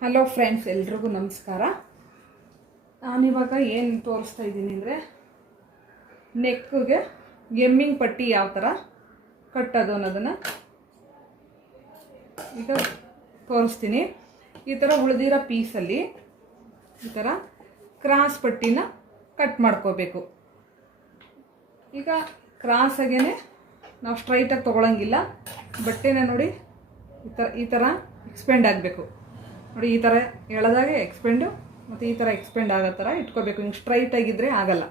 Hello friends, ಎಲ್ರಿಗೂ ನಮಸ್ಕಾರ. ನಾನಿವಾಗ ಏನು ತೋರಿಸ್ತಾ ಇದ್ದೀನಿ ಅಂದರೆ ನೆಕ್ಗೆ ಎಮ್ಮಿಂಗ್ ಪಟ್ಟಿ ಯಾವ ಥರ ಕಟ್ಟೋದು ಅನ್ನೋದನ್ನು ಈಗ ತೋರಿಸ್ತೀನಿ. ಈ ಥರ ಉಳಿದಿರೋ ಪೀಸಲ್ಲಿ ಈ ಥರ ಕ್ರಾಸ್ ಪಟ್ಟಿನ ಕಟ್ ಮಾಡ್ಕೋಬೇಕು. ಈಗ ಕ್ರಾಸಾಗೇ ನಾವು ಸ್ಟ್ರೈಟಾಗಿ ತೊಗೊಳಂಗಿಲ್ಲ. ಬಟ್ಟೆನ ನೋಡಿ ಈ ಥರ ಎಕ್ಸ್ಪೆಂಡ್ ಆಗಬೇಕು ನೋಡಿ. ಈ ಥರ ಎಳೆದಾಗೆ ಎಕ್ಸ್ಪೆಂಡು ಮತ್ತು ಈ ಥರ ಎಕ್ಸ್ಪೆಂಡ್ ಆಗೋ ಥರ ಇಟ್ಕೋಬೇಕು. ಹಿಂಗೆ ಸ್ಟ್ರೈಟಾಗಿದ್ದರೆ ಆಗಲ್ಲ.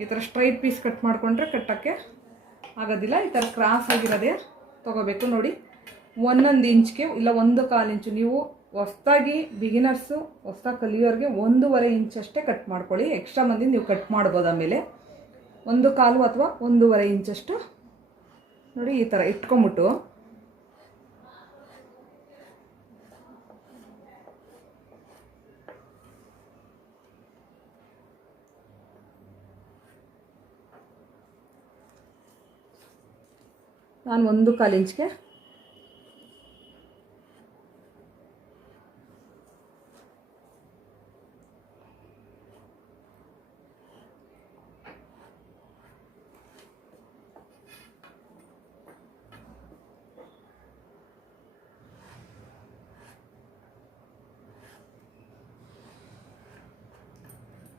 ಈ ಥರ ಸ್ಟ್ರೈಟ್ ಪೀಸ್ ಕಟ್ ಮಾಡಿಕೊಂಡ್ರೆ ಕಟ್ಟೋಕ್ಕೆ ಆಗೋದಿಲ್ಲ. ಈ ಥರ ಕ್ರಾಸ್ ಆಗಿರೋದೇ ತೊಗೋಬೇಕು ನೋಡಿ. 1 ಇಂಚ್ಗೆ ಇಲ್ಲ 1/4 ಇಂಚು. ನೀವು ಹೊಸ್ದಾಗಿ ಬಿಗಿನರ್ಸು ಹೊಸ್ದಾಗಿ ಕಲಿಯೋರಿಗೆ 1.5 ಇಂಚ್ ಅಷ್ಟೇ ಕಟ್ ಮಾಡ್ಕೊಳ್ಳಿ. ಎಕ್ಸ್ಟ್ರಾ ಮಂದಿ ನೀವು ಕಟ್ ಮಾಡ್ಬೋದು. ಆಮೇಲೆ 1/4 ಅಥವಾ 1.5 ಇಂಚಷ್ಟು ನೋಡಿ ಈ ಥರ ಇಟ್ಕೊಂಬಿಟ್ಟು ನಾನು 1/4 ಇಂಚ್ಗೆ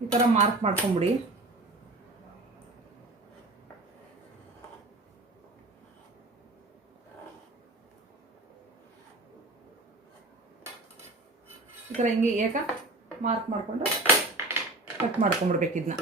ಈ ಥರ ಮಾರ್ಕ್ ಮಾಡ್ಕೊಂಬಿಡಿ. ಈ ಥರ ಹಿಂಗೆ ಏಕ ಮಾರ್ಕ್ ಮಾಡಿಕೊಂಡು ಕಟ್ ಮಾಡ್ಕೊಂಬಿಡ್ಬೇಕು ಇದನ್ನ.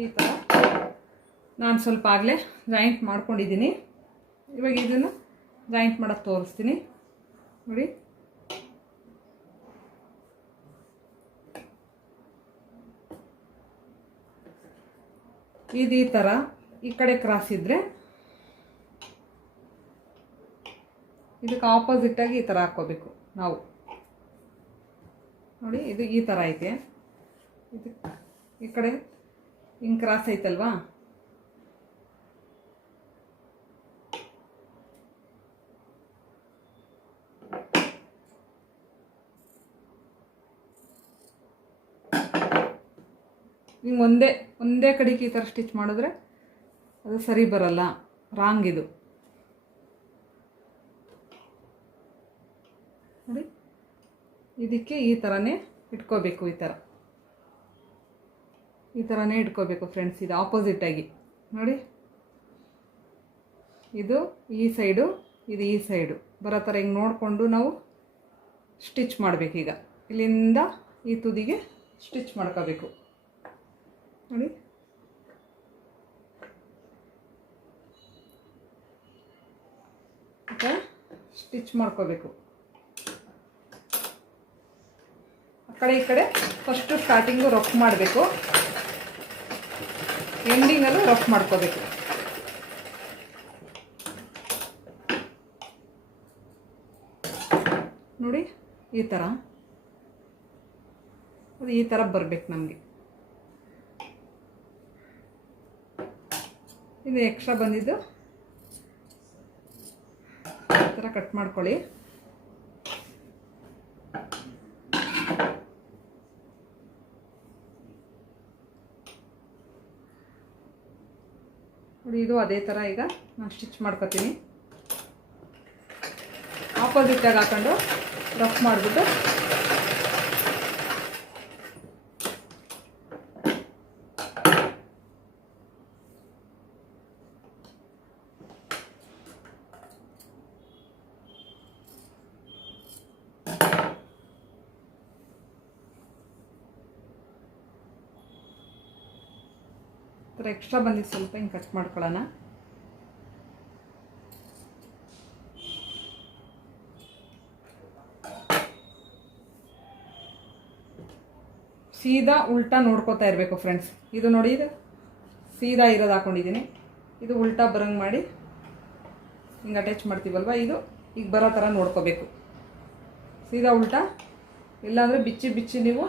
ಈ ಥರ ನಾನು ಸ್ವಲ್ಪ ಆಗಲೇ ಜಾಯಿಂಟ್ ಮಾಡ್ಕೊಂಡಿದ್ದೀನಿ. ಇವಾಗ ಇದನ್ನು ಜಾಯಿಂಟ್ ಮಾಡೋಕ್ಕೆ ತೋರಿಸ್ತೀನಿ ನೋಡಿ. ಇದು ಈ ಥರ ಈ ಕಡೆ ಕ್ರಾಸ್ ಇದ್ದರೆ ಇದಕ್ಕೆ ಆಪೋಸಿಟಾಗಿ ಈ ಥರ ಹಾಕ್ಕೋಬೇಕು ನಾವು ನೋಡಿ. ಇದು ಈ ಥರ ಐತೆ. ಇದು ಈ ಕಡೆ ಹಿಂಗೆ ಕ್ರಾಸ್ ಐತಲ್ವಾ, ಹಿಂಗೆ ಒಂದೇ ಕಡೆಗೆ ಈ ಥರ ಸ್ಟಿಚ್ ಮಾಡಿದ್ರೆ ಅದು ಸರಿ ಬರಲ್ಲ, ರಾಂಗ್ ಇದು ನೋಡಿ. ಇದಕ್ಕೆ ಈ ಥರನೇ ಇಟ್ಕೋಬೇಕು. ಈ ಥರನೇ ಇಟ್ಕೋಬೇಕು ಫ್ರೆಂಡ್ಸ್. ಇದು ಆಪೋಸಿಟಾಗಿ ನೋಡಿ. ಇದು ಈ ಸೈಡು, ಇದು ಈ ಸೈಡು ಬರೋ ಥರ ಹಿಂಗೆ ನೋಡಿಕೊಂಡು ನಾವು ಸ್ಟಿಚ್ ಮಾಡಬೇಕೀಗ. ಇಲ್ಲಿಂದ ಈ ತುದಿಗೆ ಸ್ಟಿಚ್ ಮಾಡ್ಕೋಬೇಕು ನೋಡಿ. ಈಗ ಸ್ಟಿಚ್ ಮಾಡ್ಕೋಬೇಕು. ಆ ಕಡೆ ಈ ಕಡೆ ಫಸ್ಟು ಸ್ಟಾರ್ಟಿಂಗು ರಫ್ ಮಾಡಬೇಕು, ಎಂಡಿಂಗಲ್ಲೂ ರಫ್ ಮಾಡ್ಕೋಬೇಕು. ನೋಡಿ ಈ ಥರ ಅದು ಈ ಥರ ಬರಬೇಕು ನಮಗೆ. ಇದು ಎಕ್ಸ್ಟ್ರಾ ಬಂದಿದ್ದು ಈ ಥರ ಕಟ್ ಮಾಡ್ಕೊಳ್ಳಿ. ನೋಡಿ ಇದು ಅದೇ ಥರ ಈಗ ನಾನು ಸ್ಟಿಚ್ ಮಾಡ್ಕೊತೀನಿ. ಆಪೋಸಿಟಾಗಿ ಹಾಕೊಂಡು ರಫ್ ಮಾಡಿಬಿಟ್ಟು ಎಕ್ಸ್ಟ್ರಾ ಬಂದಿದ್ದು ಸ್ವಲ್ಪ ಹಿಂಗೆ ಕಟ್ ಮಾಡ್ಕೊಳ್ಳೋಣ. ಸೀದಾ ಉಲ್ಟಾ ನೋಡ್ಕೋತಾ ಇರಬೇಕು ಫ್ರೆಂಡ್ಸ್. ಇದು ನೋಡಿ, ಇದು ಸೀದಾ ಇರೋದು ಹಾಕ್ಕೊಂಡಿದ್ದೀನಿ. ಇದು ಉಲ್ಟಾ ಬರಂಗೆ ಮಾಡಿ ಹಿಂಗೆ ಅಟ್ಯಾಚ್ ಮಾಡ್ತೀವಲ್ವ, ಇದು ಈಗ ಬರೋ ಥರ ನೋಡ್ಕೋಬೇಕು. ಸೀದಾ ಉಲ್ಟಾ, ಇಲ್ಲಾಂದರೆ ಬಿಚ್ಚಿ ಬಿಚ್ಚಿ ನೀವು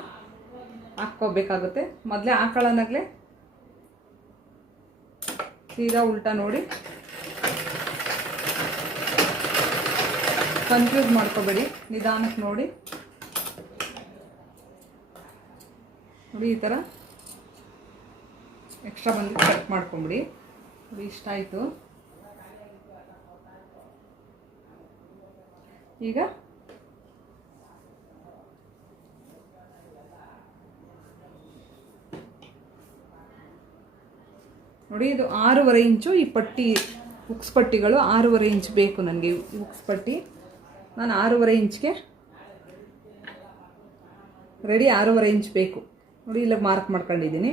ಹಾಕ್ಕೋಬೇಕಾಗುತ್ತೆ. ಮೊದಲೇ ಹಾಕೊಳ್ಳೋನಾಗಲೇ ಸೀದಾ ಉಲ್ಟಾ ನೋಡಿ, ಕನ್ಫ್ಯೂಸ್ ಮಾಡ್ಕೋಬೇಡಿ, ನಿಧಾನಕ್ಕೆ ನೋಡಿ. ನೋಡಿ ಈ ಥರ ಎಕ್ಸ್ಟ್ರಾ ಬಂದು ಕಟ್ ಮಾಡ್ಕೊಂಬಿಡಿ. ನೋಡಿ ಇಷ್ಟ ಆಯಿತು. ಈಗ ನೋಡಿ, ಇದು 6.5 ಇಂಚು ಈ ಪಟ್ಟಿ, ಉಕ್ಸ್ ಪಟ್ಟಿಗಳು 6.5 ಇಂಚ್ ಬೇಕು ನನಗೆ. ಉಕ್ಸ್ ಪಟ್ಟಿ ನಾನು 6.5 ಇಂಚ್ಗೆ ರೆಡಿ, 6.5 ಇಂಚ್ ಬೇಕು. ನೋಡಿ ಇಲ್ಲ ಮಾರ್ಕ್ ಮಾಡ್ಕೊಂಡಿದ್ದೀನಿ.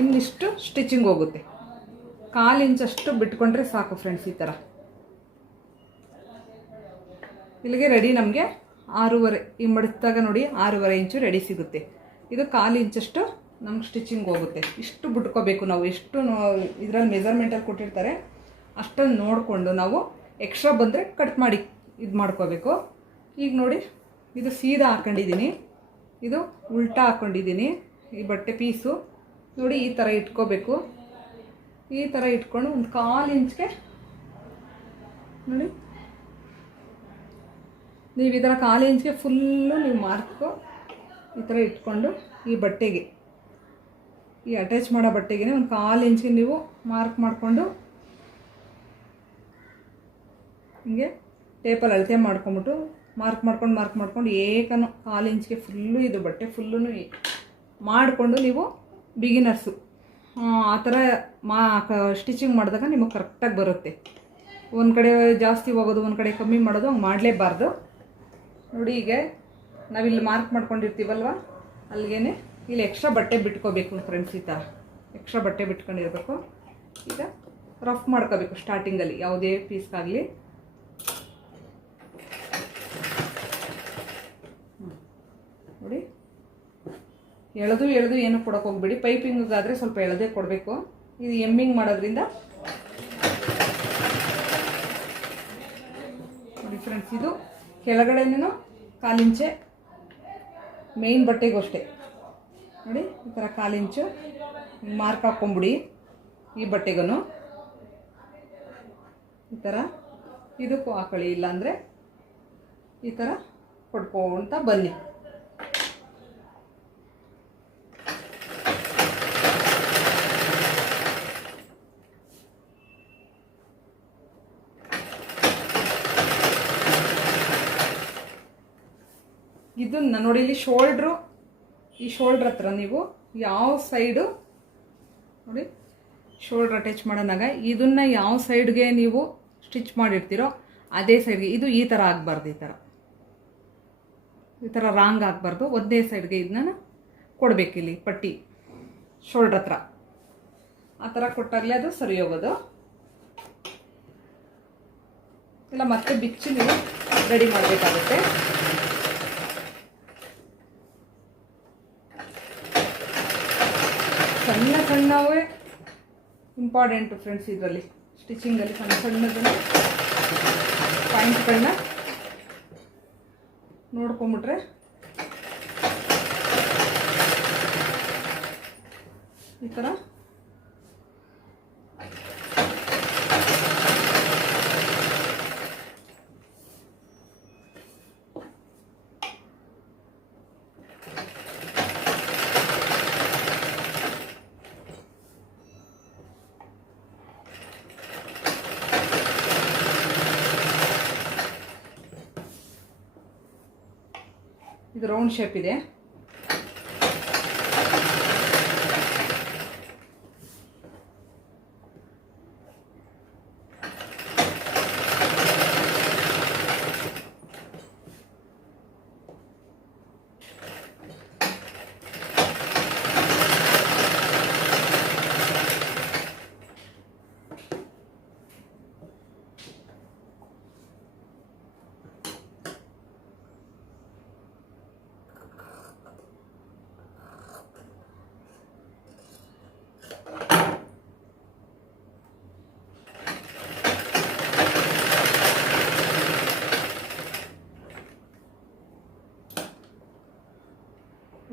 ಇನ್ನಿಷ್ಟು ಸ್ಟಿಚಿಂಗ್ ಹೋಗುತ್ತೆ, 1/4 ಇಂಚಷ್ಟು ಬಿಟ್ಕೊಂಡ್ರೆ ಸಾಕು ಫ್ರೆಂಡ್ಸ್. ಈ ಥರ ಇಲ್ಲಿಗೆ ರೆಡಿ ನಮಗೆ 6.5 ಈ ಮಡಿಸಿದಾಗ ನೋಡಿ 6.5 ಇಂಚು ರೆಡಿ ಸಿಗುತ್ತೆ. ಇದು 1/4 ಇಂಚಷ್ಟು ನಮ್ಗೆ ಸ್ಟಿಚಿಂಗ್ ಹೋಗುತ್ತೆ. ಇಷ್ಟು ಬಿಟ್ಕೋಬೇಕು ನಾವು, ಎಷ್ಟು ಇದರಲ್ಲಿ ಮೆಜರ್ಮೆಂಟಲ್ಲಿ ಕೊಟ್ಟಿರ್ತಾರೆ ಅಷ್ಟನ್ನು ನೋಡಿಕೊಂಡು ನಾವು ಎಕ್ಸ್ಟ್ರಾ ಬಂದರೆ ಕಟ್ ಮಾಡಿ ಇದು ಮಾಡ್ಕೋಬೇಕು. ಈಗ ನೋಡಿ, ಇದು ಸೀದಾ ಹಾಕ್ಕೊಂಡಿದ್ದೀನಿ, ಇದು ಉಲ್ಟಾ ಹಾಕ್ಕೊಂಡಿದ್ದೀನಿ. ಈ ಬಟ್ಟೆ ಪೀಸು ನೋಡಿ ಈ ಥರ ಇಟ್ಕೋಬೇಕು. ಈ ಥರ ಇಟ್ಕೊಂಡು ಒಂದು 1/4 ಇಂಚ್ಗೆ ನೋಡಿ, ನೀವು ಈ ಥರ 1/4 ಇಂಚ್ಗೆ ಫುಲ್ಲು ನೀವು ಮಾರ್ಕು ಈ ಥರ ಇಟ್ಕೊಂಡು ಈ ಬಟ್ಟೆಗೆ, ಈ ಅಟ್ಯಾಚ್ ಮಾಡೋ ಬಟ್ಟೆಗೆ ಒಂದು 1/4 ಇಂಚ್ಗೆ ನೀವು ಮಾರ್ಕ್ ಮಾಡಿಕೊಂಡು ಹಿಂಗೆ ಟೇಪಲ್ಲಿ ಅಳತೆ ಮಾಡ್ಕೊಂಬಿಟ್ಟು ಮಾರ್ಕ್ ಮಾಡ್ಕೊಂಡು ಏಕನು 1/4 ಇಂಚ್ಗೆ ಫುಲ್ಲು ಇದು ಬಟ್ಟೆ ಫುಲ್ಲು ಮಾಡಿಕೊಂಡು ನೀವು ಬಿಗಿನರ್ಸು ಆ ಥರ ಸ್ಟಿಚಿಂಗ್ ಮಾಡಿದಾಗ ನಿಮಗೆ ಕರೆಕ್ಟಾಗಿ ಬರುತ್ತೆ. ಒಂದು ಕಡೆ ಜಾಸ್ತಿ ಹೋಗೋದು, ಒಂದು ಕಡೆ ಕಮ್ಮಿ ಮಾಡೋದು ಹಂಗೆ ಮಾಡಲೇಬಾರ್ದು. ನೋಡಿ ಈಗ ನಾವಿಲ್ಲಿ ಮಾರ್ಕ್ ಮಾಡ್ಕೊಂಡಿರ್ತೀವಲ್ವ, ಅಲ್ಲಿಗೇ ಇಲ್ಲಿ ಎಕ್ಸ್ಟ್ರಾ ಬಟ್ಟೆ ಬಿಟ್ಕೋಬೇಕು ಫ್ರೆಂಡ್ಸ್. ಈ ಥರ ಎಕ್ಸ್ಟ್ರಾ ಬಟ್ಟೆ ಬಿಟ್ಕೊಂಡಿರ್ಬೇಕು. ಈಗ ರಫ್ ಮಾಡ್ಕೋಬೇಕು ಸ್ಟಾರ್ಟಿಂಗಲ್ಲಿ ಯಾವುದೇ ಪೀಸ್ಗಾಗಲಿ. ನೋಡಿ ಎಳೆದು ಏನು ಕೊಡೋಕೆ ಹೋಗ್ಬೇಡಿ. ಪೈಪಿಂಗಾದರೆ ಸ್ವಲ್ಪ ಎಳೆದೇ ಕೊಡಬೇಕು. ಇದು ಎಮ್ಮಿಂಗ್ ಮಾಡೋದ್ರಿಂದ ನೋಡಿ ಫ್ರೆಂಡ್ಸ್, ಇದು ಕೆಳಗಡೆನೂ 1/4 ಇಂಚೆ ಮೇಯ್ನ್ ಬಟ್ಟೆಗೂ ಅಷ್ಟೇ. ನೋಡಿ ಈ ಥರ 1/4 ಇಂಚು ಮಾರ್ಕ್ ಹಾಕ್ಕೊಂಬಿಡಿ. ಈ ಬಟ್ಟೆಗೂ ಈ ಥರ ಇದಕ್ಕೂ ಹಾಕೊಳ್ಳಿ, ಇಲ್ಲಾಂದರೆ ಈ ಥರ ಕೊಡ್ಕೊಂತ ಬನ್ನಿ. ಇದು ನೋಡಿ, ಇಲ್ಲಿ ಶೋಲ್ಡ್ರು, ಈ ಶೋಲ್ಡ್ರ್ ಹತ್ರ ನೀವು ಯಾವ ಸೈಡು ನೋಡಿ ಶೋಲ್ಡ್ರ್ ಅಟ್ಯಾಚ್ ಮಾಡೋನಾಗ ಇದನ್ನು ಯಾವ ಸೈಡ್ಗೆ ನೀವು ಸ್ಟಿಚ್ ಮಾಡಿರ್ತೀರೋ ಅದೇ ಸೈಡ್ಗೆ ಇದು ಈ ಥರ ಆಗಬಾರ್ದು. ಈ ಥರ ರಾಂಗ್ ಆಗಬಾರ್ದು. ಒಂದೇ ಸೈಡ್ಗೆ ಇದನ್ನ ಕೊಡಬೇಕಿಲ್ಲಿ ಪಟ್ಟಿ ಶೋಲ್ಡ್ರ್ ಹತ್ರ. ಆ ಥರ ಕೊಟ್ಟಾಗಲೇ ಅದು ಸರಿ ಹೋಗೋದು. ಇಲ್ಲ ಮತ್ತೆ ಬಿಚ್ಚಿ ನೀವು ರೆಡಿ ಮಾಡಬೇಕಾಗುತ್ತೆ. ಸಣ್ಣವೇ ಇಂಪಾರ್ಟೆಂಟು ಫ್ರೆಂಡ್ಸ್. ಇದರಲ್ಲಿ ಸ್ಟಿಚಿಂಗಲ್ಲಿ ಸಣ್ಣದನ್ನು ಪಾಯಿಂಟ್ಗಳನ್ನ ನೋಡ್ಕೊಂಬಿಟ್ರೆ ಈ ಥರ ಇದು ರೌಂಡ್ ಶೇಪ್ ಇದೆ.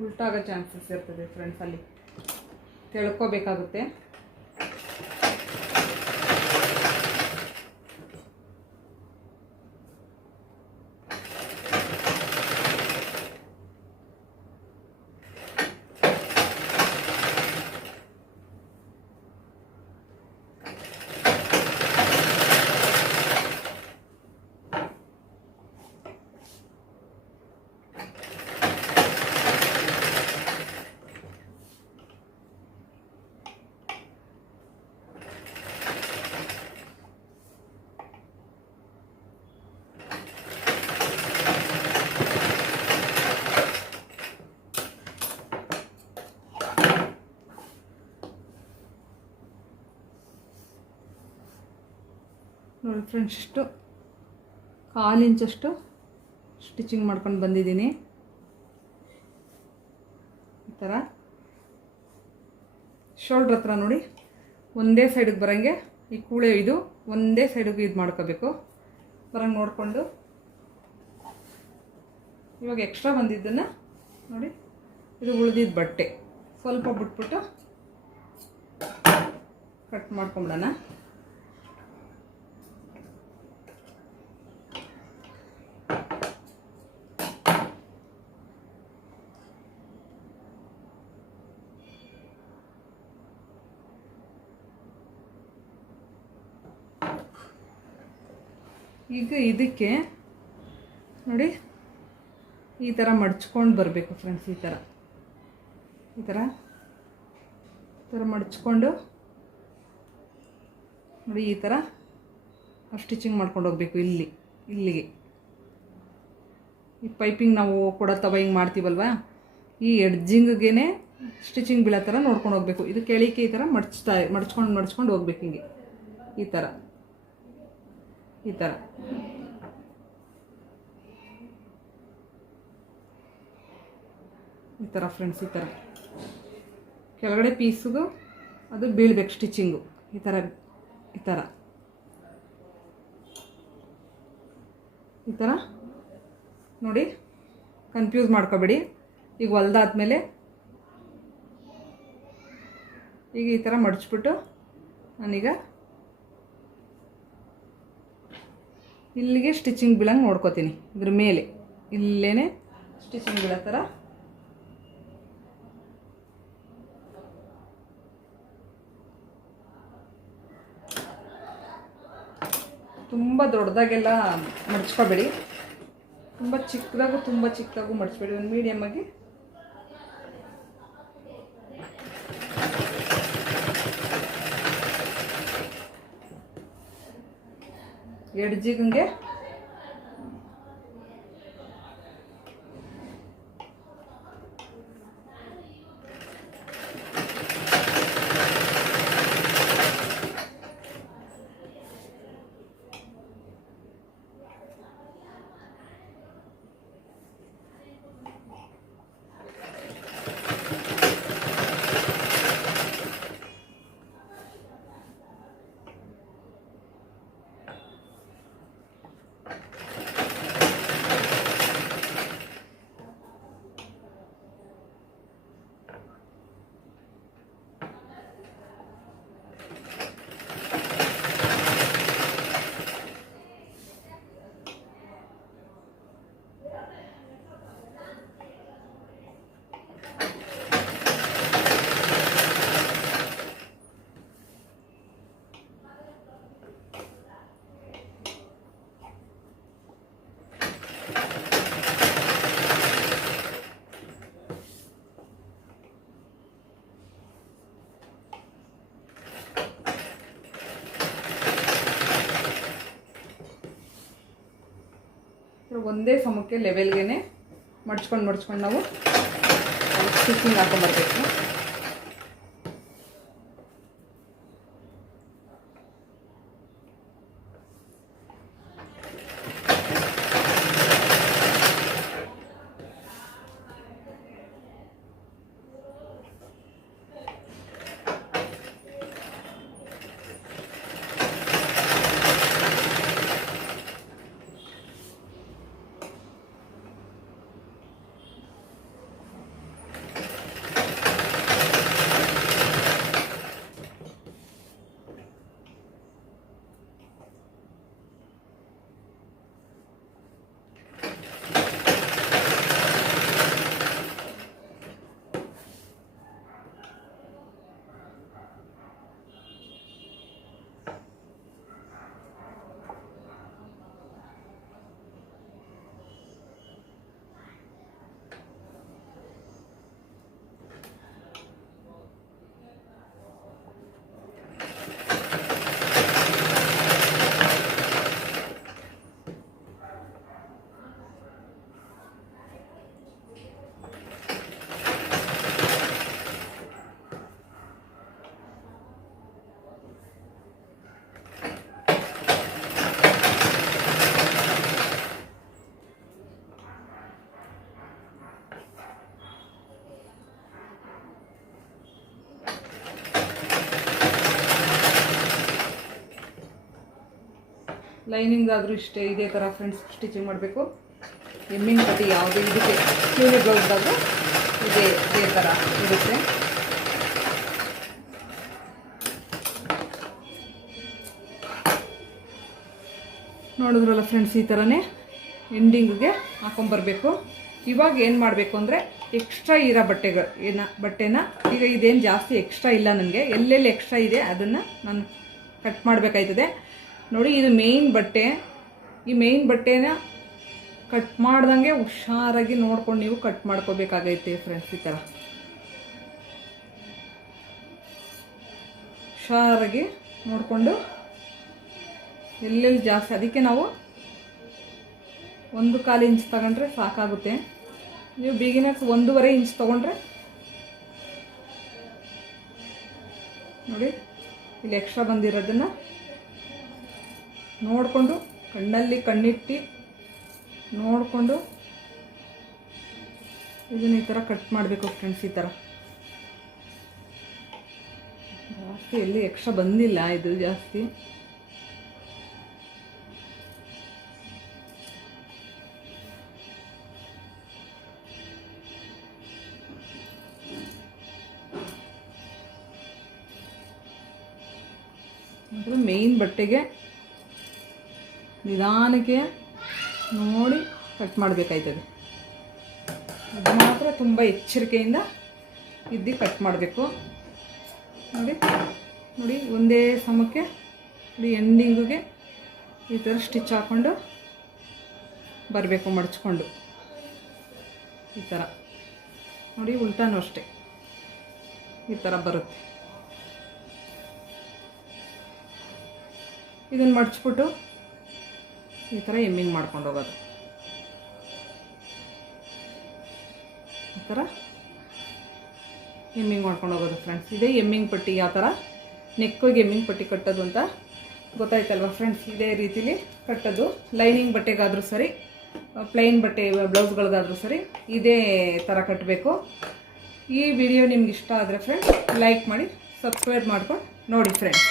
ಉಲ್ಟಾಗೋ ಚಾನ್ಸಸ್ ಇರ್ತದೆ ಫ್ರೆಂಡ್ಸ್, ಅಲ್ಲಿ ತಿಳ್ಕೊಬೇಕಾಗುತ್ತೆ. ನೋಡಿ ಫ್ರೆಂಡ್ಸ್, ಇಷ್ಟು 1/4 ಇಂಚಷ್ಟು ಸ್ಟಿಚಿಂಗ್ ಮಾಡ್ಕೊಂಡು ಬಂದಿದ್ದೀನಿ. ಈ ಥರ ಶೋಲ್ಡ್ರ್ ಹತ್ರ ನೋಡಿ ಒಂದೇ ಸೈಡಿಗೆ ಬರೋಂಗೆ ಈ ಕೂಳೆ ಇದು ಒಂದೇ ಸೈಡಿಗೆ ಇದು ಮಾಡ್ಕೋಬೇಕು, ಬರೋಂಗೆ ನೋಡಿಕೊಂಡು. ಇವಾಗ ಎಕ್ಸ್ಟ್ರಾ ಬಂದಿದ್ದನ್ನು ನೋಡಿ, ಇದು ಉಳಿದಿದ್ದ ಬಟ್ಟೆ ಸ್ವಲ್ಪ ಬಿಟ್ಬಿಟ್ಟು ಕಟ್ ಮಾಡ್ಕೊಂಬಿಡೋಣ. ಈಗ ಇದಕ್ಕೆ ನೋಡಿ ಈ ಥರ ಮಡ್ಚ್ಕೊಂಡು ಬರಬೇಕು ಫ್ರೆಂಡ್ಸ್. ಈ ಥರ ಮಡ್ಚ್ಕೊಂಡು ನೋಡಿ ಈ ಥರ ಸ್ಟಿಚಿಂಗ್ ಮಾಡ್ಕೊಂಡು ಹೋಗಬೇಕು. ಇಲ್ಲಿಗೆ ಈ ಪೈಪಿಂಗ್ ನಾವು ಕೊಡೋ ಹಿಂಗೆ ಮಾಡ್ತೀವಲ್ವ, ಈ ಎಡ್ಜಿಂಗ್ಗೆ ಸ್ಟಿಚಿಂಗ್ ಬೀಳೋ ಥರ ನೋಡ್ಕೊಂಡು ಹೋಗಬೇಕು. ಇದು ಕೆಳಕ್ಕೆ ಈ ಥರ ಮಡ್ಚ್ಕೊಂಡು ಹೋಗ್ಬೇಕು. ಹಿಂಗೆ ಈ ಥರ ಫ್ರೆಂಡ್ಸ್, ಈ ಥರ ಕೆಳಗಡೆ ಪೀಸಿಗೂ ಅದು ಬೀಳ್ಬೇಕು ಸ್ಟಿಚಿಂಗು. ಈ ಥರ ನೋಡಿ, ಕನ್ಫ್ಯೂಸ್ ಮಾಡ್ಕೋಬೇಡಿ. ಈಗ ಹೊಲ್ದಾದ್ಮೇಲೆ ಈಗ ಈ ಥರ ಮಡಚ್ಬಿಟ್ಟು ನಾನೀಗ ಇಲ್ಲಿಗೆ ಸ್ಟಿಚಿಂಗ್ ಬೀಳಂಗೆ ನೋಡ್ಕೋತೀನಿ. ಇದ್ರ ಮೇಲೆ ಇಲ್ಲೇ ಸ್ಟಿಚಿಂಗ್ ಬೀಳೋ ಥರ ತುಂಬ ದೊಡ್ಡದಾಗೆಲ್ಲ ಮಡ್ಚ್ಕೋಬೇಡಿ, ತುಂಬ ಚಿಕ್ಕದಾಗೂ ಮಡ್ಚ್ಬೇಡಿ. ಒಂದು ಮೀಡಿಯಮ್ಮಾಗಿ ಎಡ್ಜಿಗೆ ಒಂದೇ ಸಮಕ್ಕೆ ಲೆವೆಲ್ಗೆ ಮಡ್ಚ್ಕೊಂಡು ನಾವು ಸ್ಟಿಚಿಂಗ್ ಹಾಕೊಂಡ್ಬರ್ಬೇಕು. ಲೈನಿಂಗ್ ಆದರೂ ಇಷ್ಟೇ ಇದೇ ಥರ ಫ್ರೆಂಡ್ಸ್ ಸ್ಟಿಚಿಂಗ್ ಮಾಡಬೇಕು. ಎಮ್ಮಿಂಗ್ ಪಟ್ಟಿ ಯಾವುದೇ ಇದಕ್ಕೆ ಕ್ಯೂನಿ ಬ್ಲೌಸ್ಗಾದರೂ ಇದೇ ಥರ ಇರುತ್ತೆ. ನೋಡಿದ್ರಲ್ಲ ಫ್ರೆಂಡ್ಸ್, ಈ ಥರನೇ ಎಂಡಿಂಗಿಗೆ ಹಾಕೊಂಬರ್ಬೇಕು. ಇವಾಗ ಏನು ಮಾಡಬೇಕು ಅಂದರೆ ಎಕ್ಸ್ಟ್ರಾ ಇರೋ ಬಟ್ಟೆನ ಈಗ ಇದೇನು ಜಾಸ್ತಿ ಎಕ್ಸ್ಟ್ರಾ ಇಲ್ಲ ನನಗೆ, ಎಲ್ಲೆಲ್ಲಿ ಎಕ್ಸ್ಟ್ರಾ ಇದೆ ಅದನ್ನು ನಾನು ಕಟ್ ಮಾಡಬೇಕಾಯ್ತದೆ. ನೋಡಿ, ಇದು ಮೇಯ್ನ್ ಬಟ್ಟೆ. ಈ ಮೇಯ್ನ್ ಬಟ್ಟೆನ ಕಟ್ ಮಾಡ್ದಂಗೆ ಹುಷಾರಾಗಿ ನೋಡ್ಕೊಂಡು ನೀವು ಕಟ್ ಮಾಡ್ಕೋಬೇಕಾಗೈತೆ ಫ್ರೆಂಡ್ಸ್. ಈ ಥರ ಹುಷಾರಾಗಿ ನೋಡಿಕೊಂಡು ಎಲ್ಲೆಲ್ಲಿ ಜಾಸ್ತಿ, ಅದಕ್ಕೆ ನಾವು 1/4 ಇಂಚ್ ತಗೊಂಡ್ರೆ ಸಾಕಾಗುತ್ತೆ. ನೀವು ಬಿಗಿನರ್ಸ್ 1.5 ಇಂಚ್ ತೊಗೊಂಡ್ರೆ ನೋಡಿ, ಇಲ್ಲಿ ಎಕ್ಸ್ಟ್ರಾ ಬಂದಿರೋದನ್ನು ನೋಡಿಕೊಂಡು ಕಣ್ಣಲ್ಲಿ ಕಣ್ಣಿಟ್ಟು ನೋಡಿಕೊಂಡು ಇದನ್ನ ಈ ಥರ ಕಟ್ ಮಾಡಬೇಕು ಫ್ರೆಂಡ್ಸ್. ಈ ಥರ ಜಾಸ್ತಿ ಎಲ್ಲಿ ಎಕ್ಸ್ಟ್ರಾ ಬಂದಿಲ್ಲ, ಇದು ಜಾಸ್ತಿ. ಮೇಯ್ನ್ ಬಟ್ಟೆಗೆ ನಿಧಾನಕ್ಕೆ ನೋಡಿ ಕಟ್ ಮಾಡಬೇಕಾಯ್ತದೆ. ಅದು ಮಾತ್ರ ತುಂಬ ಎಚ್ಚರಿಕೆಯಿಂದ ಇದ್ದು ಕಟ್ ಮಾಡಬೇಕು. ನೋಡಿ ಒಂದೇ ಸಮಕ್ಕೆ ನೋಡಿ ಎಂಡಿಂಗಿಗೆ ಈ ಥರ ಸ್ಟಿಚ್ ಹಾಕ್ಕೊಂಡು ಬರಬೇಕು, ಮಡಚ್ಕೊಂಡು ಈ ಥರ. ನೋಡಿ ಉಲ್ಟಾನೂ ಅಷ್ಟೇ ಈ ಥರ ಬರುತ್ತೆ. ಇದನ್ನು ಮಡಚ್ಬಿಟ್ಟು ಈ ಥರ ಎಮ್ಮಿಂಗ್ ಮಾಡ್ಕೊಂಡು ಹೋಗೋದು. ಈ ಥರ ಎಮ್ಮಿಂಗ್ ಮಾಡ್ಕೊಂಡು ಹೋಗೋದು ಫ್ರೆಂಡ್ಸ್. ಇದೇ ಎಮ್ಮಿಂಗ್ ಪಟ್ಟಿ, ಯಾವ ಥರ ನೆಕ್ಕಿಗೆ ಎಮ್ಮಿಂಗ್ ಪಟ್ಟಿ ಕಟ್ಟೋದು ಅಂತ ಗೊತ್ತಾಯ್ತಲ್ವ ಫ್ರೆಂಡ್ಸ್. ಇದೇ ರೀತಿಲಿ ಕಟ್ಟೋದು. ಲೈನಿಂಗ್ ಬಟ್ಟೆಗಾದರೂ ಸರಿ, ಪ್ಲೈನ್ ಬಟ್ಟೆ ಬ್ಲೌಸ್ಗಳಿಗಾದರೂ ಸರಿ ಇದೇ ಥರ ಕಟ್ಟಬೇಕು. ಈ ವಿಡಿಯೋ ನಿಮ್ಗೆ ಇಷ್ಟ ಆದರೆ ಫ್ರೆಂಡ್ಸ್ ಲೈಕ್ ಮಾಡಿ, ಸಬ್ಸ್ಕ್ರೈಬ್ ಮಾಡ್ಕೊಂಡು ನೋಡಿ ಫ್ರೆಂಡ್ಸ್.